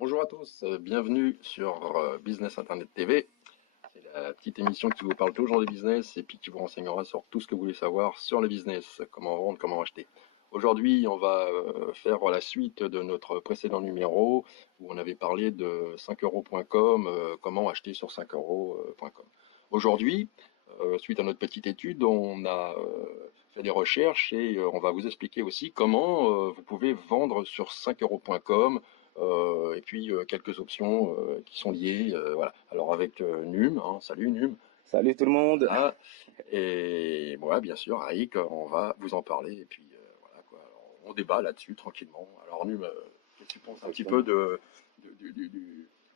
Bonjour à tous, bienvenue sur Business Internet TV. C'est la petite émission qui vous parle toujours des business et puis qui vous renseignera sur tout ce que vous voulez savoir sur le business, comment vendre, comment acheter. Aujourd'hui, on va faire la suite de notre précédent numéro où on avait parlé de 5euros.com, comment acheter sur 5euros.com. Aujourd'hui, suite à notre petite étude, on a fait des recherches et on va vous expliquer aussi comment vous pouvez vendre sur 5euros.com et puis quelques options qui sont liées. Voilà. Alors avec Num, hein, salut Num. Salut tout le monde. Voilà. Et moi, bien sûr, Aïk, on va vous en parler. Et puis voilà quoi. Alors, on débat là-dessus tranquillement. Alors Num, qu'est-ce que tu penses un petit peu de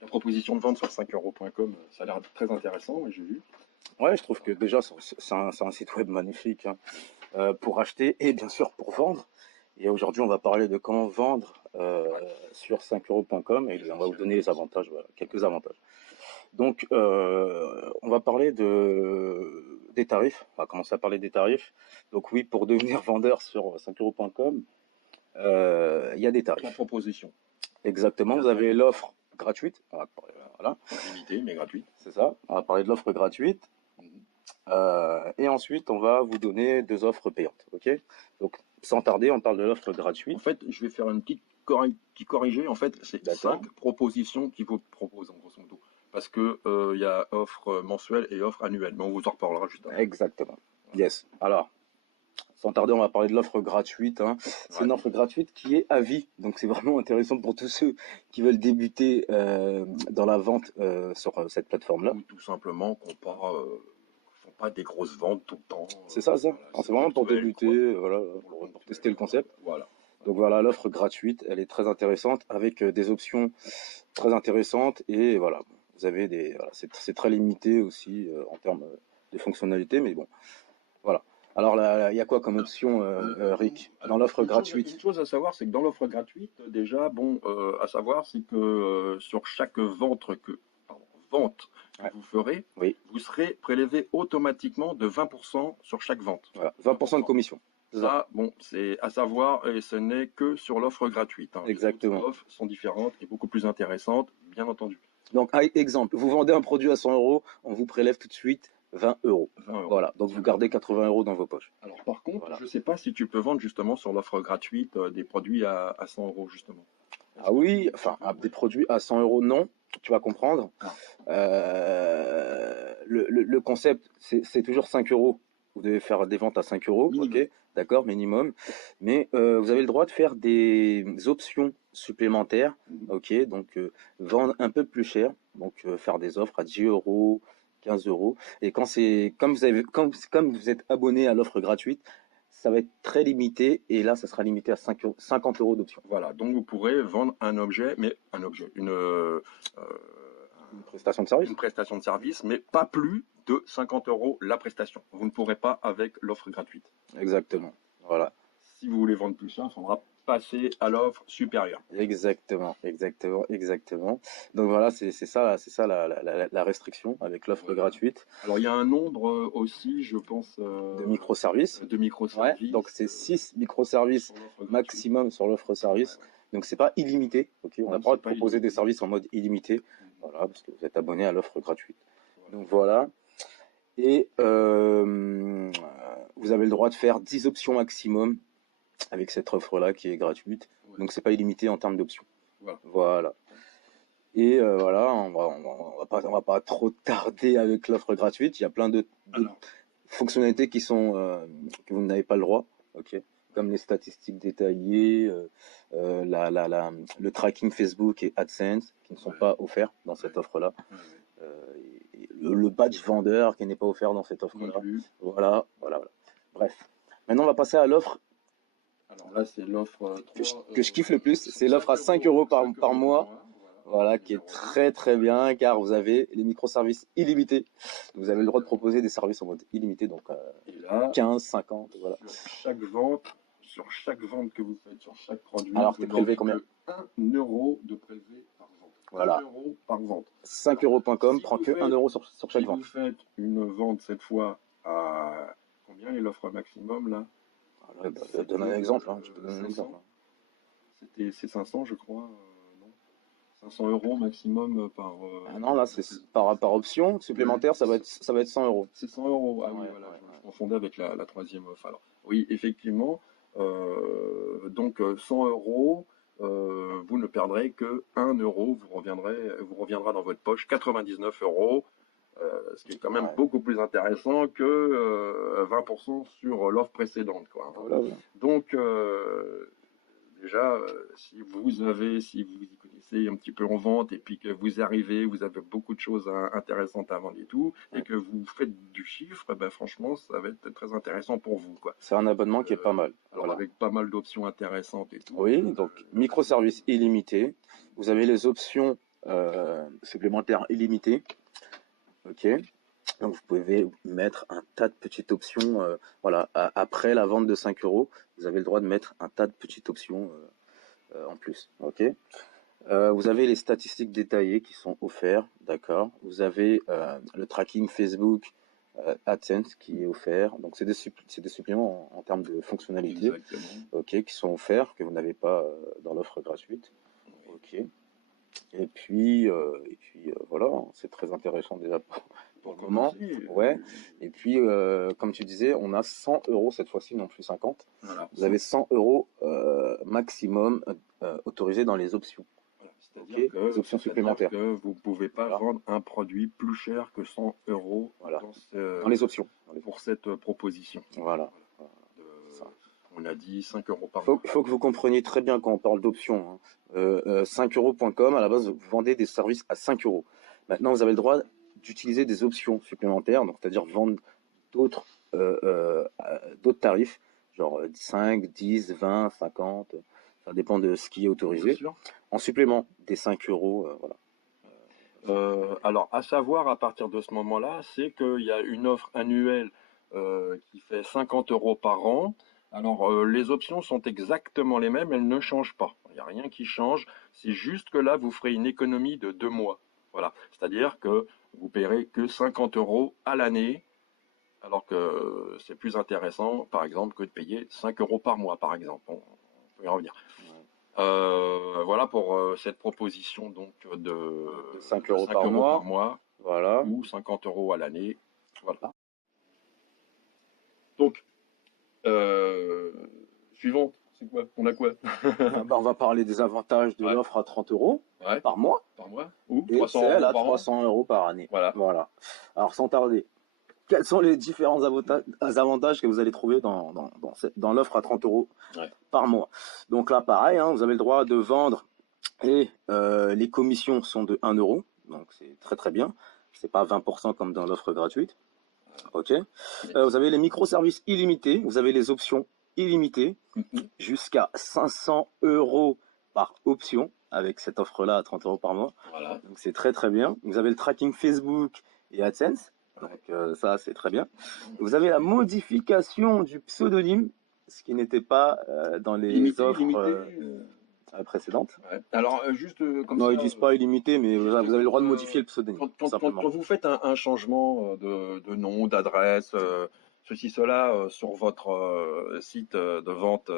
la proposition de vente sur 5euros.com? Ça a l'air très intéressant, j'ai vu. Ouais, je trouve que déjà c'est un site web magnifique hein, pour acheter et bien sûr pour vendre. Et aujourd'hui, on va parler de comment vendre sur 5euros.com et on va vous donner les avantages, voilà, quelques avantages. Donc, on va parler des tarifs. On va commencer à parler des tarifs. Donc oui, pour devenir vendeur sur 5euros.com, il y a des La tarifs. proposition. Exactement. Vous avez l'offre gratuite. Voilà, Limitée, mais gratuite. c'est ça. On va parler de l'offre gratuite. Et ensuite, on va vous donner deux offres payantes, ok? Donc, sans tarder, on parle de l'offre gratuite. En fait, je vais faire une petite corrigée. En fait, c'est D'accord. 5 propositions qu'ils vous proposent, en grosso modo. Parce que il y a offre mensuelle et offre annuelle. Mais on vous en reparlera juste après. Exactement. Yes. Alors, sans tarder, on va parler de l'offre gratuite, hein. C'est Ouais. une offre gratuite qui est à vie. Donc, c'est vraiment intéressant pour tous ceux qui veulent débuter dans la vente sur cette plateforme-là. Ou tout simplement qu'on font pas des grosses ventes tout le temps. C'est ça, ça. Voilà, C'est vraiment pour ponctuel, débuter, quoi. voilà, Pour le pour ponctuel. tester le concept. Voilà. Donc voilà, l'offre gratuite, elle est très intéressante avec des options très intéressantes et voilà, vous avez voilà, c'est très limité aussi en termes de fonctionnalité, mais bon, voilà. Alors là, il y a quoi comme option, Rick, dans l'offre gratuite? Une chose à savoir, c'est que dans l'offre gratuite, déjà, bon, à savoir, c'est que sur chaque vente que Ouais. vous ferez, Oui, vous serez prélevé automatiquement de 20% sur chaque vente. voilà, 20% de commission. C'est ça. Ça, bon, c'est à savoir, et ce n'est que sur l'offre gratuite, hein. Les Exactement. autres offres sont différentes et beaucoup plus intéressantes, bien entendu. Donc, exemple, vous vendez un produit à 100 euros, on vous prélève tout de suite 20 euros. 20 euros. Voilà, donc vous gardez 80 euros dans vos poches. Alors par contre, Voilà. je ne sais pas si tu peux vendre justement sur l'offre gratuite des produits à 100 euros justement. Ah oui, enfin, des produits à 100 euros, non, tu vas comprendre. Ah. Le concept, c'est toujours 5 euros. Vous devez faire des ventes à 5 euros, Minimum. ok, d'accord, minimum. Mais vous avez le droit de faire des options supplémentaires, ok, donc vendre un peu plus cher, donc faire des offres à 10 euros, 15 euros. Et comme vous êtes abonné à l'offre gratuite, ça va être très limité, et là, ça sera limité à 50 euros d'options. Voilà, donc vous pourrez vendre un objet, Une prestation de service. une prestation de service, mais pas plus de 50 euros la prestation. Vous ne pourrez pas avec l'offre gratuite. Exactement. Voilà. Si vous voulez vendre plus cher, il faudra passer à l'offre supérieure. Exactement, exactement, exactement. Donc voilà, c'est ça la restriction avec l'offre Voilà. gratuite. Alors il y a un nombre aussi, je pense, De microservices. de microservices. Ouais, donc c'est 6 microservices maximum sur l'offre service. Ouais. Donc c'est pas illimité, ok. On a Non, le droit c'est de pas proposer illimité. des services en mode illimité, voilà, parce que vous êtes abonné à l'offre gratuite. Voilà. Donc voilà. Et vous avez le droit de faire 10 options maximum avec cette offre-là qui est gratuite. Ouais. Donc c'est pas illimité en termes d'options. Voilà. Voilà. Et voilà, on va pas trop tarder avec l'offre gratuite. Il y a plein de fonctionnalités qui sont que vous n'avez pas le droit, ok, comme les statistiques détaillées, le tracking Facebook et AdSense qui ne sont pas offerts dans cette offre-là. Le badge vendeur qui n'est pas offert dans cette offre-là. Voilà. Bref. Maintenant, on va passer à l'offre. Alors là, c'est l'offre que je kiffe le plus. C'est l'offre à 5 euros par mois. Voilà, qui est très très bien car vous avez les microservices illimités. Vous avez le droit de proposer des services en mode illimité, donc là, 15, 50, voilà. Sur chaque vente que vous faites, sur chaque produit, alors t'es prélevé combien? 1 euro de prélevé par vente. Voilà. 1 euro par vente. 5euros.com prend que 1 euro sur chaque vente. Si vous faites une vente cette fois à combien est l'offre maximum là? Donne un exemple, hein. Tu peux donner un exemple. C'est 500 je crois, non? 500 euros maximum par. Ah non, là, c'est par option supplémentaire, ça va être 100 euros. C'est 100 euros. Ah oui, Ouais, voilà, ouais, je confondais avec la troisième offre. Alors, oui, effectivement, donc 100 euros, vous ne perdrez que 1 euro, vous reviendra dans votre poche 99 euros, ce qui est quand même ouais. beaucoup plus intéressant que 20% sur l'offre précédente, quoi, hein. Voilà, voilà. Donc, déjà, si vous y connaissez un petit peu en vente et puis que vous arrivez, vous avez beaucoup de choses intéressantes à vendre et tout, et Ouais. que vous faites du chiffre, ben franchement, ça va être très intéressant pour vous, quoi. C'est un abonnement qui est pas mal. Alors Voilà. avec pas mal d'options intéressantes et tout. Oui, donc microservices illimité. Vous avez les options supplémentaires illimitées. Ok. Donc vous pouvez mettre un tas de petites options. Voilà. Après la vente de 5 euros, vous avez le droit de mettre un tas de petites options en plus. Ok. Vous avez les statistiques détaillées qui sont offertes, d'accord. Vous avez le tracking Facebook, AdSense qui est offert. Donc c'est des suppléments en termes de fonctionnalités, Exactement. ok, qui sont offerts que vous n'avez pas dans l'offre gratuite, ok. Et puis voilà, hein, c'est très intéressant déjà pour le moment. Commencer, Ouais. Et puis comme tu disais, on a 100 euros cette fois-ci, non plus 50. voilà. Vous avez 100 euros maximum autorisés dans les options. Voilà. Ok, les options supplémentaires. Que vous ne pouvez pas Voilà. vendre un produit plus cher que 100 euros Voilà. dans Dans les options. pour cette proposition. Voilà. De- Ça. on a dit 5 euros par Faut, mois. faut que vous compreniez très bien quand on parle d'options, hein. 5euros.com, à la base, vous vendez des services à 5 euros. Maintenant, vous avez le droit d'utiliser des options supplémentaires, donc c'est-à-dire vendre d'autres d'autres tarifs, genre 5, 10, 20, 50, ça dépend de ce qui est Bien autorisé. sûr. En supplément des 5 euros, voilà. Alors, à savoir, à partir de ce moment-là, c'est qu'il y a une offre annuelle qui fait 50 euros par an. Alors, les options sont exactement les mêmes, elles ne changent pas. Il n'y a rien qui change. C'est juste que là, vous ferez une économie de 2 mois. Voilà. C'est-à-dire que vous paierez que 50 euros à l'année, alors que c'est plus intéressant, par exemple, que de payer 5 euros par mois, par exemple. On peut y revenir. Voilà pour cette proposition donc de 5 euros 5 par euros mois. par mois Voilà. ou 50 euros à l'année. Voilà. Donc, suivant, c'est quoi? On a quoi? On va parler des avantages de Ouais. l'offre à 30 euros Ouais, par mois par mois ou et 300 celle euros à par an. 300 euros par année. Voilà. Voilà. Alors, sans tarder, quels sont les différents avantages que vous allez trouver dans l'offre à 30 euros Ouais. par mois? Donc là, pareil, hein, vous avez le droit de vendre et les commissions sont de 1 euro. Donc c'est très très bien. C'est pas 20% comme dans l'offre gratuite. Ok. Vous avez les microservices illimités. Vous avez les options illimitées Mhm. jusqu'à 500 euros par option avec cette offre-là à 30 euros par mois. Voilà. Donc c'est très très bien. Vous avez le tracking Facebook et AdSense. Donc ça c'est très bien. Vous avez la modification du pseudonyme, ce qui n'était pas dans les offres précédentes. Ouais. Alors, juste comme Non, ça. ils disent pas illimité, mais vous avez le droit de euh, modifier le pseudonyme, tout simplement. Quand vous faites un changement de nom, d'adresse, ceci, cela, sur votre site de vente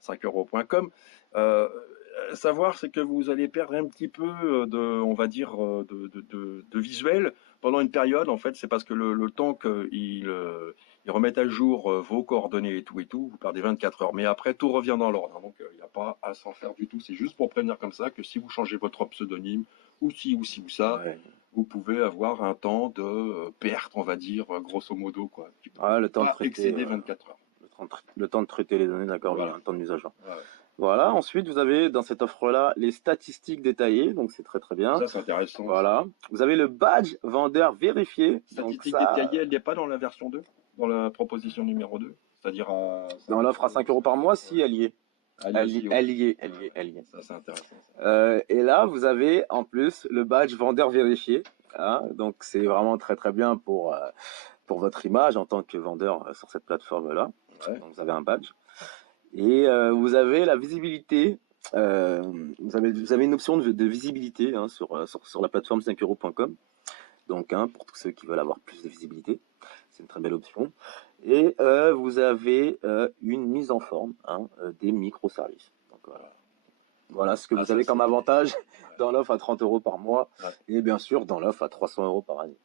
5euros.com, savoir c'est que vous allez perdre un petit peu on va dire, de visuel pendant une période. En fait, c'est parce que le temps qu'ils ils remettent à jour vos coordonnées et tout, vous perdez 24 heures. Mais après, tout revient dans l'ordre. Donc, il n'y a pas à s'en faire du tout. C'est juste pour prévenir comme ça que si vous changez votre pseudonyme, ou ci, ou ci, ou ça, Ouais. vous pouvez avoir un temps de perte, on va dire, grosso modo, quoi. Qui peut Ouais, le temps de pas traiter, excéder 24 heures. le temps de traiter les données, d'accord, Voilà. oui, un temps de mise à jour. Ouais. Voilà, ensuite vous avez dans cette offre-là les statistiques détaillées, donc c'est très très bien. Ça, c'est intéressant. Voilà. Vous avez le badge vendeur vérifié. Statistique donc ça, détaillée, elle n'est pas dans la version 2, dans la proposition numéro 2, c'est-à-dire dans l'offre à 5 euros par mois, si elle y est. Elle y est. Ça, c'est intéressant. Et là, vous avez en plus le badge vendeur vérifié. Hein, donc c'est vraiment très très bien pour votre image en tant que vendeur sur cette plateforme-là. Ouais. Donc vous avez un badge. Et vous avez la visibilité. Vous avez une option de visibilité hein, sur la plateforme 5euros.com. Donc hein, pour tous ceux qui veulent avoir plus de visibilité, c'est une très belle option. Et vous avez une mise en forme hein, des microservices. Donc voilà. Voilà ce que Ah, vous ça, avez comme avantage ouais. dans l'offre à 30 € par mois Ouais. et bien sûr dans l'offre à 300 € par année.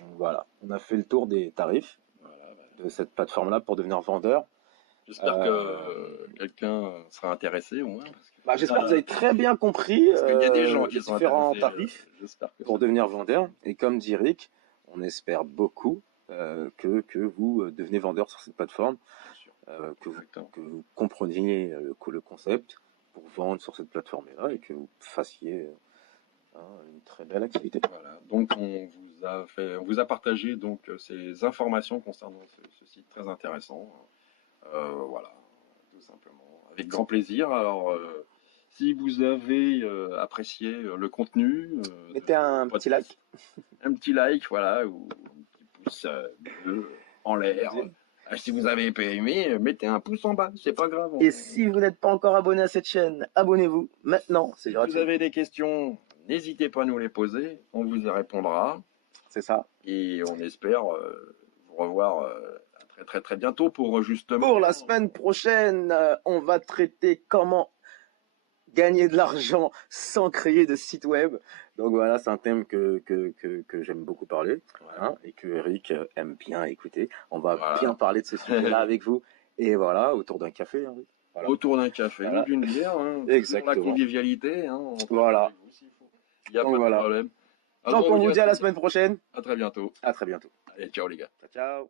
Donc voilà, on a fait le tour des tarifs Voilà, de cette plateforme-là pour devenir vendeur. j'espère Euh, que quelqu'un sera intéressé au moins. J'espère que vous avez très bien compris Parce qu'il y a des gens les qui sont différents intéressés. tarifs J'espère que pour devenir vendeur. Et comme dit Rick, on espère beaucoup que vous devenez vendeur sur cette plateforme, bien sûr. que vous compreniez le concept pour vendre sur cette plateforme-là et que vous fassiez une très belle activité. Voilà. Donc on vous a partagé donc ces informations concernant ce site très intéressant. Voilà, tout simplement, avec grand plaisir. Alors, si vous avez apprécié le contenu, Mettez un petit like. un petit like, voilà, ou un petit pouce bleu en l'air. Si vous avez pas aimé, mettez un pouce en bas, c'est pas grave. Et si vous n'êtes pas encore abonné à cette chaîne, abonnez-vous maintenant, c'est Si gratuit. vous avez des questions, n'hésitez pas à nous les poser, on vous y répondra. C'est ça. Et on espère vous revoir très très très bientôt pour justement... Pour la semaine prochaine, on va traiter comment gagner de l'argent sans créer de site web. Donc voilà, c'est un thème que j'aime beaucoup parler et que Eric aime bien écouter. On va bien parler de ce sujet-là avec vous. Et voilà, autour d'un café. Voilà. Autour d'un café ou d'une bière. Exactement. La convivialité. Voilà. Il n'y a pas de problème. Donc on vous dit à la semaine prochaine. À très bientôt. À très bientôt. Allez, ciao les gars. Ciao.